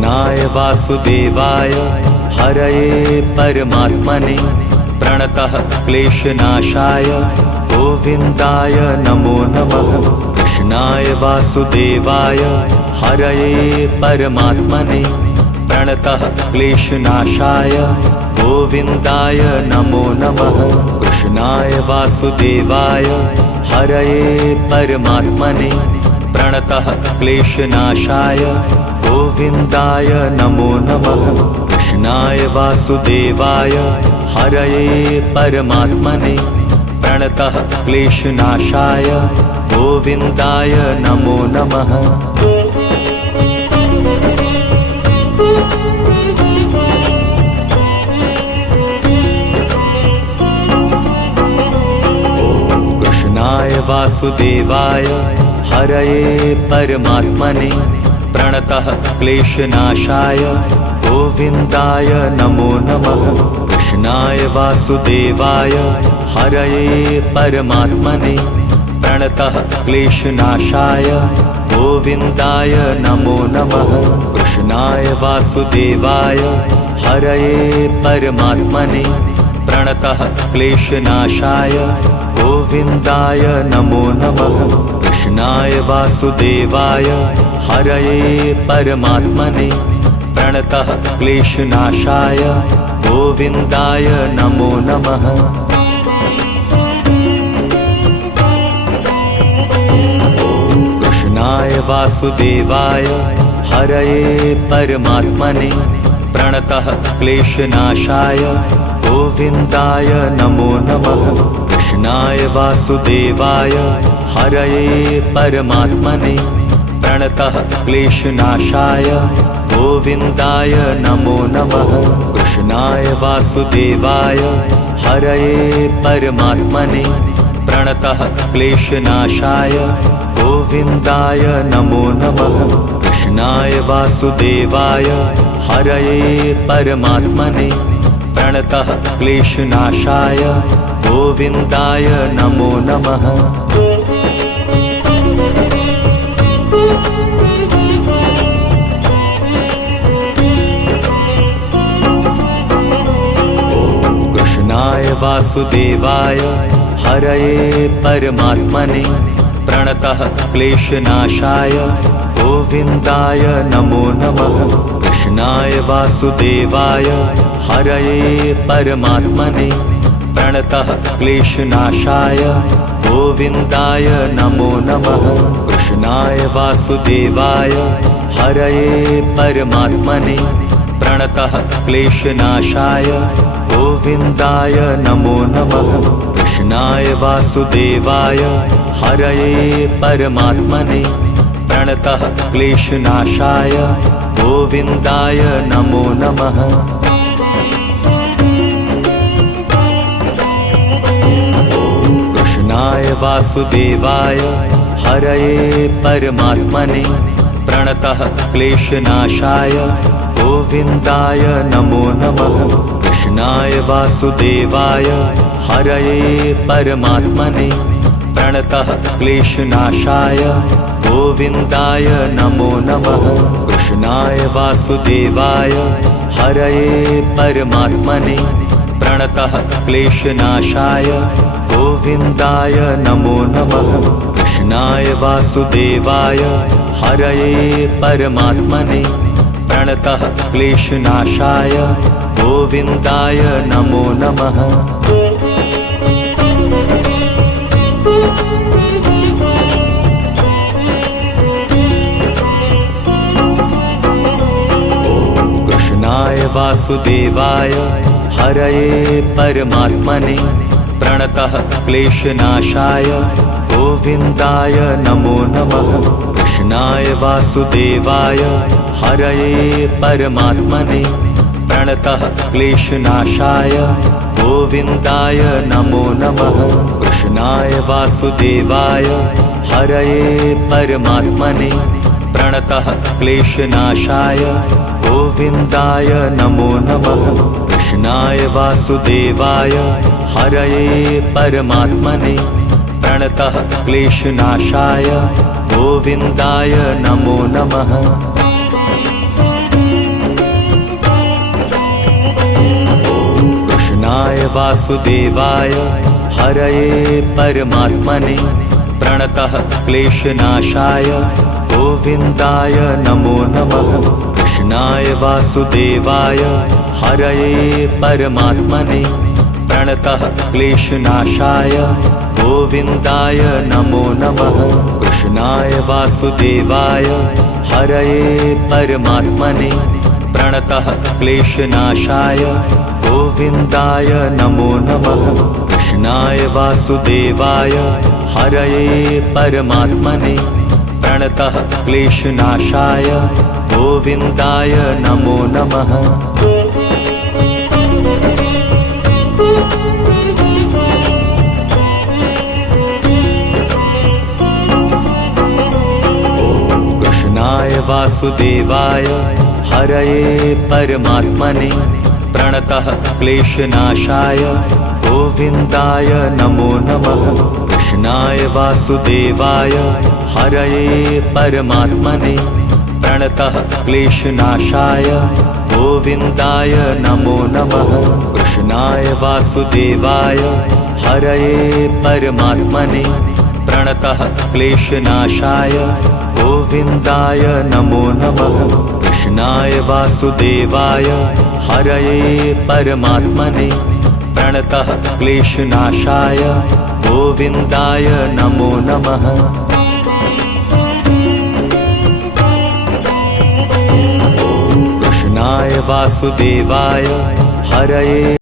कृष्णाय वासुदेवाय हरये परमात्मने प्रणतः क्लेशनाशाय गोविन्दाय नमो नमः। कृष्णाय वासुदेवाय हरये परमात्मने प्रणतः क्लेशनाशाय गोविन्दाय नमो नमः। कृष्णाय वासुदेवाय हरये परमात्मने प्रणतः क्लेशनाशाय गोविन्दाय नमो नमः। कृष्णाय वासुदेवाय हरये परमात्मने प्रणतः क्लेशनाशाय गोविन्दाय नमो नमः। कृष्णाय वासुदेवाय हरये परमात्मने प्रणतः क्लेशनाशाय गोविन्दाय नमो नमः। कृष्णाय वासुदेवाय हरये परमात्मने प्रणतः क्लेशनाशाय गोविन्दाय नमो नमः। कृष्णाय वासुदेवाय हरये परमात्मने प्रणतः क्लेशनाशाय गोविन्दाय नमो नमः। कृष्णाय वासुदेवाय हरये परमात्मने प्रणतः क्लेशनाशाय गोविन्दाय नमो नमः। कृष्णाय वासुदेवाय हरये परमात्मने प्रणतः क्लेशनाशाय गोविन्दाय नमो नमः। कृष्णाय वासुदेवाय हरये परमात्मने प्रणतः क्लेशनाशाय गोविन्दाय नमो नमः। कृष्णाय वासुदेवाय हरये परमात्मने प्रणतः क्लेशनाशाय गोविन्दाय नमो नमः। कृष्णाय वासुदेवाय हरये परमात्मने प्रणतः क्लेशनाशाय गोविन्दाय नमो नमः। कृष्णाय वासुदेवाय हरये परमात्मने प्रणतः क्लेशनाशाय गोविन्दाय नमो नमः। कृष्णाय वासुदेवाय हरये परमात्मने प्रणतः क्लेशनाशाय गोविन्दाय नमो नमः। कृष्णाय वासुदेवाय हरये परमात्मने प्रणतः क्लेशनाशाय गोविन्दाय नमो नमः। कृष्णाय वासुदेवाय हरये परमात्मने प्रणतः क्लेशनाशाय गोविन्दाय नमो नमः। कृष्णाय वासुदेवाय हरये परमात्मने प्रणतः क्लेशनाशाय गोविन्दाय नमो नमः। कृष्णाय वासुदेवाय हरये परमात्मने प्रणतः क्लेशनाशाय गोविन्दाय नमो नमः। कृष्णाय वासुदेवाय हरये परमात्मने प्रणतः क्लेशनाशाय गोविन्दाय नमो नमः। कृष्णाय वासुदेवाय हरये परमात्मने प्रणतः क्लेशनाशाय गोविन्दाय नमो नमः। कृष्णाय वासुदेवाय हरये परमात्मने प्रणतः क्लेशनाशाय गोविन्दाय नमो नमः। कृष्णाय वासुदेवाय हरये परमात्मने प्रणतः क्लेशनाशाय गोविन्दाय नमो नमः। कृष्णाय वासुदेवाय हरये परमात्मने प्रणतः क्लेशनाशाय गोविन्दाय नमो नमः। कृष्णाय वासुदेवाय हरये परमात्मने प्रणतः क्लेशनाशाय गोविन्दाय नमो नमः। वासुदेवाय हरये परमात्मने प्रणतः क्लेशनाशाय गोविन्दाय नमो नमः। कृष्णाय वासुदेवाय हरये परमात्मने प्रणतः क्लेशनाशाय गोविन्दाय नमो नमः। कृष्णाय वासुदेवाय हरये परमात्मने प्रणतः क्लेशनाशाय गोविन्दाय नमो नमः। कृष्णाय वासुदेवाय हरये परमात्मने प्रणतः क्लेशनाशाय गोविन्दाय नमो नमः। कृष्णाय वासुदेवाय हरये परमात्मने प्रणतः क्लेशनाशाय गोविन्दाय नमो नमः। कृष्णाय वासुदेवाय हरये परमात्मने प्रणतः क्लेशनाशाय गोविन्दाय नमो नमः। कृष्णाय वासुदेवाय हरये परमात्मने प्रणतः क्लेशनाशाय गोविन्दाय नमो नमः। कृष्णाय वासुदेवाय हरये परमात्मने प्रणतः क्लेशनाशाय गोविन्दाय नमो नमः। कृष्णाय वासुदेवाय हरये